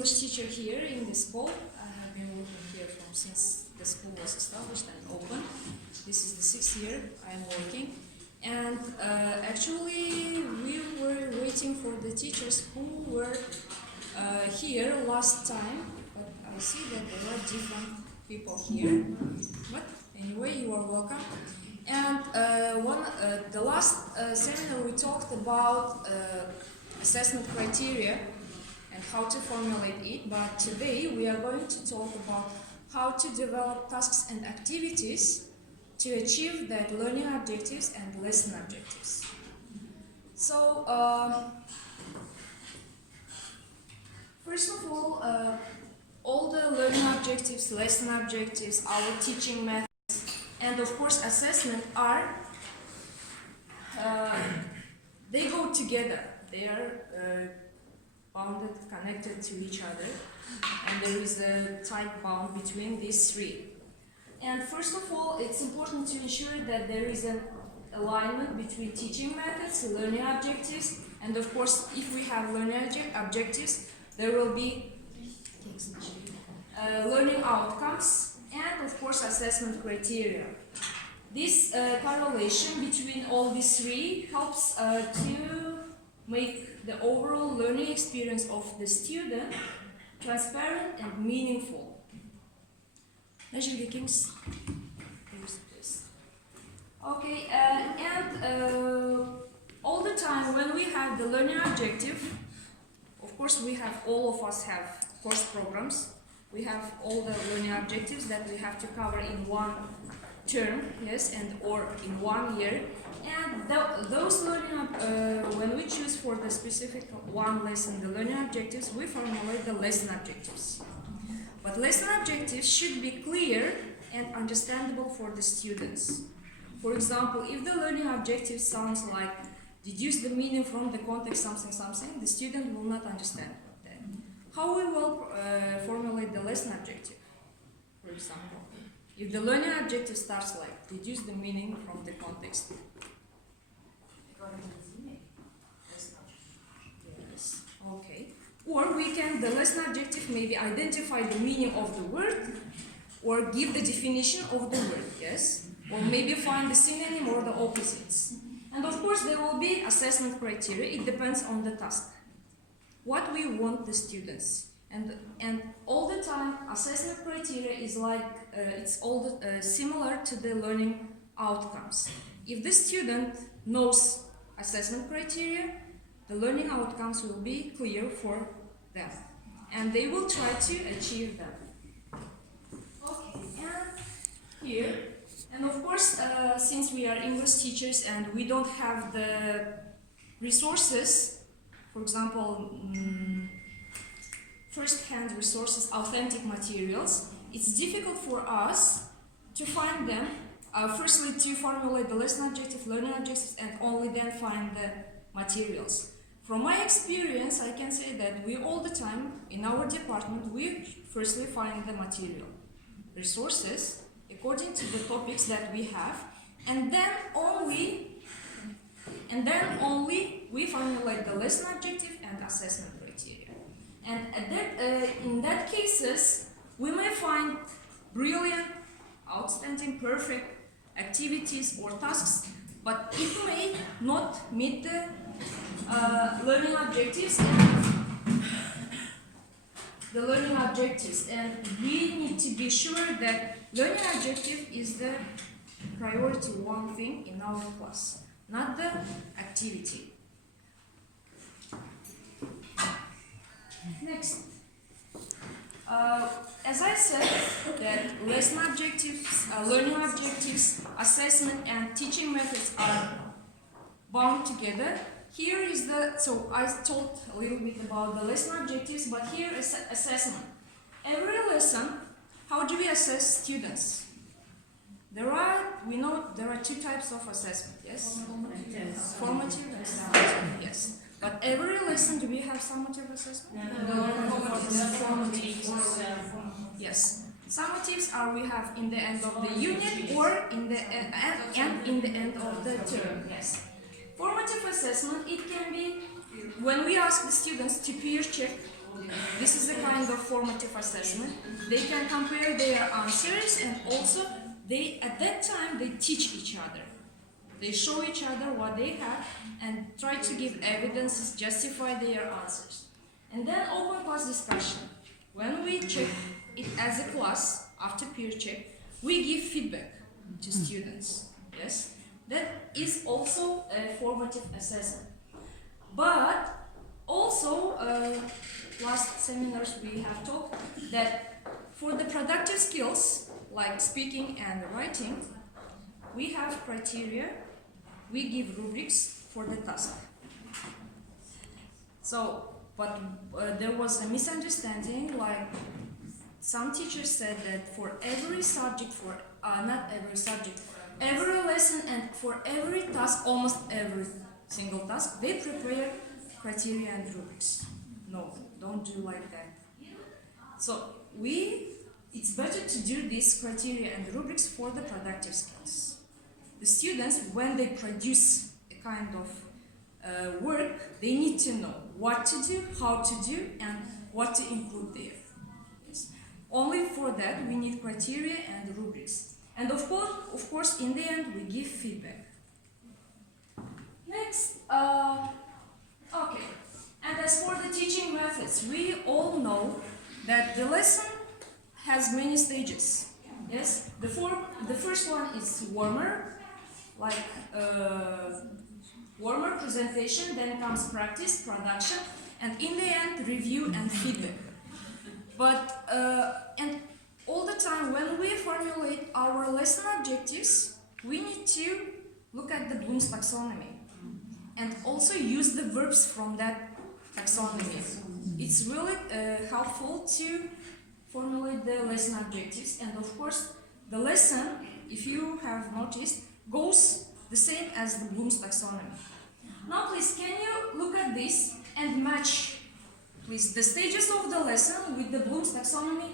English teacher here in the school. I have been working here since the school was established and opened. This is the 6th year I am working. And actually we were waiting for the teachers who were here last time, but I see that there are different people here. But anyway, you are welcome. And the last seminar we talked about assessment criteria and how to formulate it, but today we are going to talk about how to develop tasks and activities to achieve that learning objectives and lesson objectives. So, first of all the learning objectives, lesson objectives, our teaching methods, and of course assessment are, they go together. They are bounded, connected to each other, and there is a tight bond between these three. And first of all, it's important to ensure that there is an alignment between teaching methods, learning objectives, and of course, if we have learning objectives, there will be learning outcomes and of course assessment criteria. This correlation between all these three helps to make the overall learning experience of the student transparent and meaningful. Okay, and all the time when we have the learning objective, of course all of us have course programs. We have all the learning objectives that we have to cover in one term, yes, or in 1 year. And those learning, when we choose for the specific one lesson, the learning objectives, we formulate the lesson objectives. But lesson objectives should be clear and understandable for the students. For example, if the learning objective sounds like deduce the meaning from the context something, the student will not understand that. How we will formulate the lesson objective? For example, if the learning objective starts like deduce the meaning from the context. Yes. Okay. Or the lesson objective maybe identify the meaning of the word or give the definition of the word, yes? Or maybe find the synonym or the opposites. And of course there will be assessment criteria. It depends on the task. What we want the students. And all the time assessment criteria is like, it's all similar to the learning outcomes. If the student knows assessment criteria, the learning outcomes will be clear for them. And they will try to achieve them. Okay, and here, and of course, since we are English teachers and we don't have the resources, for example, first-hand resources, authentic materials, it's difficult for us to find them. Firstly, to formulate the lesson objective, learning objectives, and only then find the materials. From my experience, I can say that we all the time, in our department, we firstly find the material, resources, according to the topics that we have, and then only we formulate the lesson objective and assessment criteria. And in that cases, we may find brilliant, outstanding, perfect activities or tasks, but it may not meet the learning objectives and we need to be sure that learning objective is the priority one thing in our class, not the activity. Next, as I said, that lesson objectives, learning objectives, assessment and teaching methods are bound together. Here is so I told a little bit about the lesson objectives, but here is assessment. Every lesson, how do we assess students? We know there are two types of assessment, yes? Formative and summative, yes. But every lesson, do we have summative assessment? No. Yes. Summatives are we have in the end of the unit or in the end of the term, yes. Formative assessment, it can be when we ask the students to peer check This is a kind of formative assessment. They can compare their answers, and also at that time they teach each other. They show each other what they have and try to give evidences, justify their answers. And then open class discussion. When we check it as a class, after peer check, we give feedback to students. Yes, that is also a formative assessment. But also, last seminars we have talked that for the productive skills like speaking and writing, we have criteria, we give rubrics for the task. So, but there was a misunderstanding, like some teachers said that for every subject, not every subject, every lesson and for every task, almost every single task, they prepare criteria and rubrics. No, don't do like that. So it's better to do these criteria and rubrics for the productive skills. The students, when they produce a kind of work, they need to know what to do, how to do, and what to include there. Yes. Only for that we need criteria and rubrics. And of course, in the end, we give feedback. Next, okay. And as for the teaching methods, we all know that the lesson has many stages. Yes, the first one is warmer, like warmer presentation, then comes practice, production, and in the end, review and feedback. But and all the time when we formulate our lesson objectives, we need to look at the Bloom's taxonomy and also use the verbs from that taxonomy. It's really helpful to formulate the lesson objectives, and of course the lesson, if you have noticed, goes the same as the Bloom's taxonomy. Now please, can you look at this and match please the stages of the lesson with the Bloom's taxonomy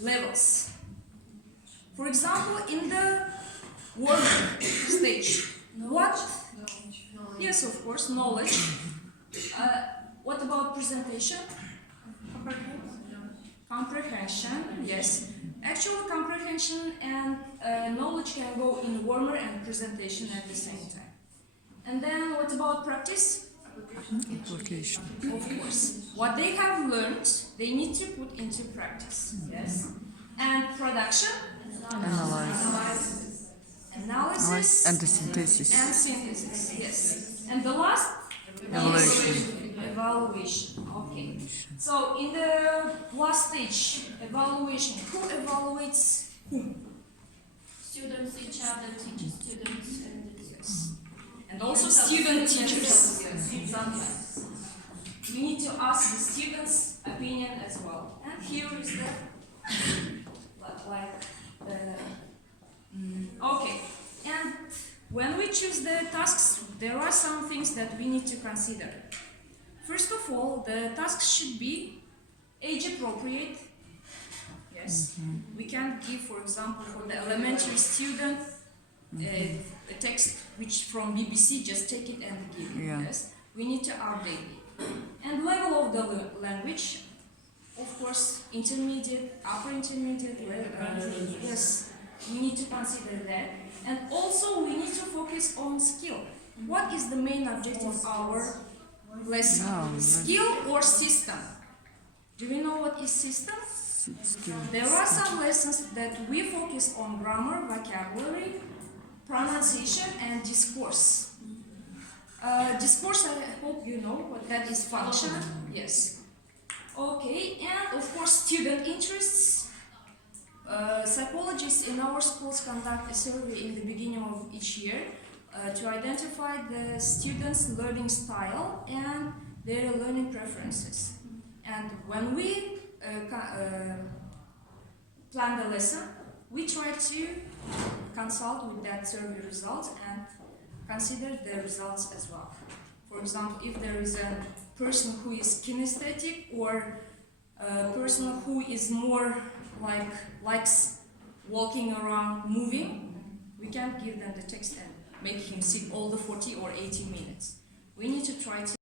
levels. For example, in the warm stage, what? Yes, of course, knowledge. What about presentation? Comprehension, yes. Actual comprehension and knowledge can go in warmer and presentation at the same time. And then what about practice? Application. Of course. What they have learned, they need to put into practice. Yes. And production? Analysis. Analysis. And the synthesis. And synthesis, yes. And the last? Evaluation. Evaluation, okay. So in the last stage, evaluation, who evaluates whom? Students, each other, teachers, students, and yes. And also student teachers. Sometimes. We need to ask the students' opinion as well. And here is the okay. And when we choose the tasks, there are some things that we need to consider. First of all, the tasks should be age appropriate. Yes. We can't give, for example, for the elementary student a text which from BBC, just take it and give it. Yeah. Yes. We need to update it. And level of the language, of course, intermediate, upper intermediate, yes, we need to consider that. And also we need to focus on skill. What is the main objective of our lesson? No, Skill or system? Do we know what is system? There are some lessons that we focus on grammar, vocabulary, pronunciation, and discourse. Discourse, I hope you know what that is, function. Yes. Okay, and of course, student interests. Psychologists in our schools conduct a survey in the beginning of each year to identify the students' learning style and their learning preferences. And when we plan the lesson, we try to consult with that survey results and consider the results as well. For example, if there is a person who is kinesthetic or a person who is more likes walking around, moving, we can't give them the text and make him sit all the 40 or 80 minutes. We need to try to